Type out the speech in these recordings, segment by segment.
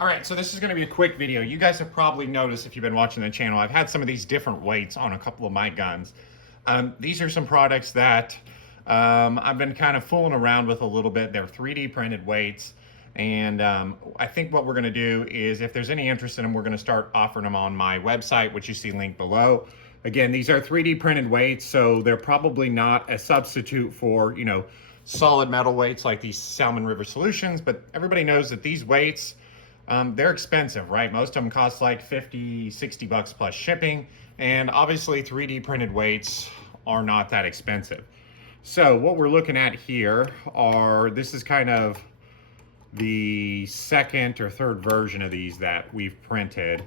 All right, so this is going to be a quick video. You guys have probably noticed if you've been watching the channel, I've had some of these different weights on a couple of my guns. These are some products that I've been kind of fooling around with a little bit. They're 3D printed weights. And I think what we're going to do is, if there's any interest in them, we're going to start offering them on my website, which you see linked below. Again, these are 3D printed weights, so they're probably not a substitute for, solid metal weights like these Salmon River Solutions, but everybody knows that these weights, they're expensive, right? Most of them cost like 50, 60 bucks plus shipping. And obviously 3D printed weights are not that expensive. So what we're looking at here this is kind of the second or third version of these that we've printed.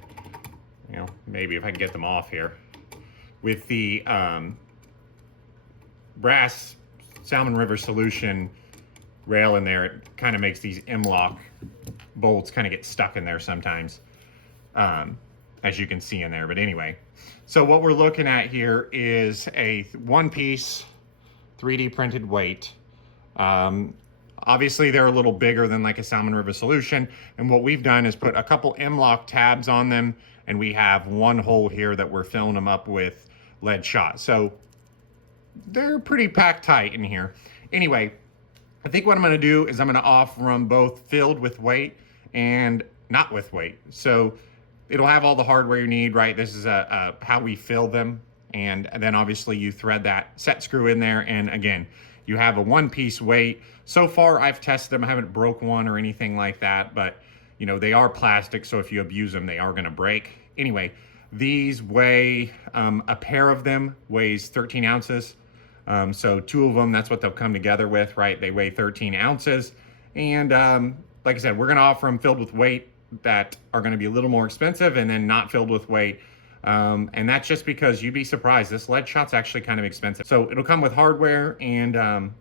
Maybe if I can get them off here. With the brass Salmon River Solution rail in there, it kind of makes these M-LOK bolts kind of get stuck in there sometimes, as you can see in there. But anyway, so what we're looking at here is a one-piece 3D printed weight. Obviously they're a little bigger than like a Salmon River Solution, and what we've done is put a couple M-LOK tabs on them, and we have one hole here that we're filling them up with lead shot. So they're pretty packed tight in here. Anyway, I think what I'm going to do is I'm going to offer them both filled with weight and not with weight. So it'll have all the hardware you need, right? This is how we fill them. And then obviously you thread that set screw in there. And again, you have a one-piece weight. So far I've tested them. I haven't broke one or anything like that, but they are plastic. So if you abuse them, they are going to break. Anyway, these weigh, a pair of them weighs 13 ounces. So two of them, that's what they'll come together with, right? They weigh 13 ounces. And like I said, we're going to offer them filled with weight that are going to be a little more expensive, and then not filled with weight. And that's just because you'd be surprised. This lead shot's actually kind of expensive. So it'll come with hardware, and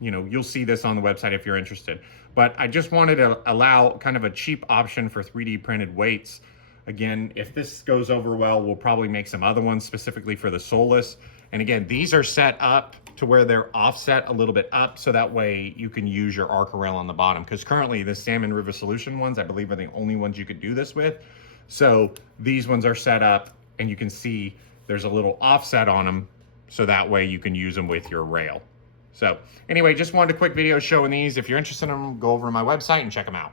you'll see this on the website if you're interested. But I just wanted to allow kind of a cheap option for 3D printed weights. Again, if this goes over well, we'll probably make some other ones specifically for the Solus. And again, these are set up to where they're offset a little bit up, so that way you can use your Arca rail on the bottom. Because currently the Salmon River Solution ones, I believe, are the only ones you could do this with. So these ones are set up, and you can see there's a little offset on them, so that way you can use them with your rail. So anyway, just wanted a quick video showing these. If you're interested in them, go over to my website and check them out.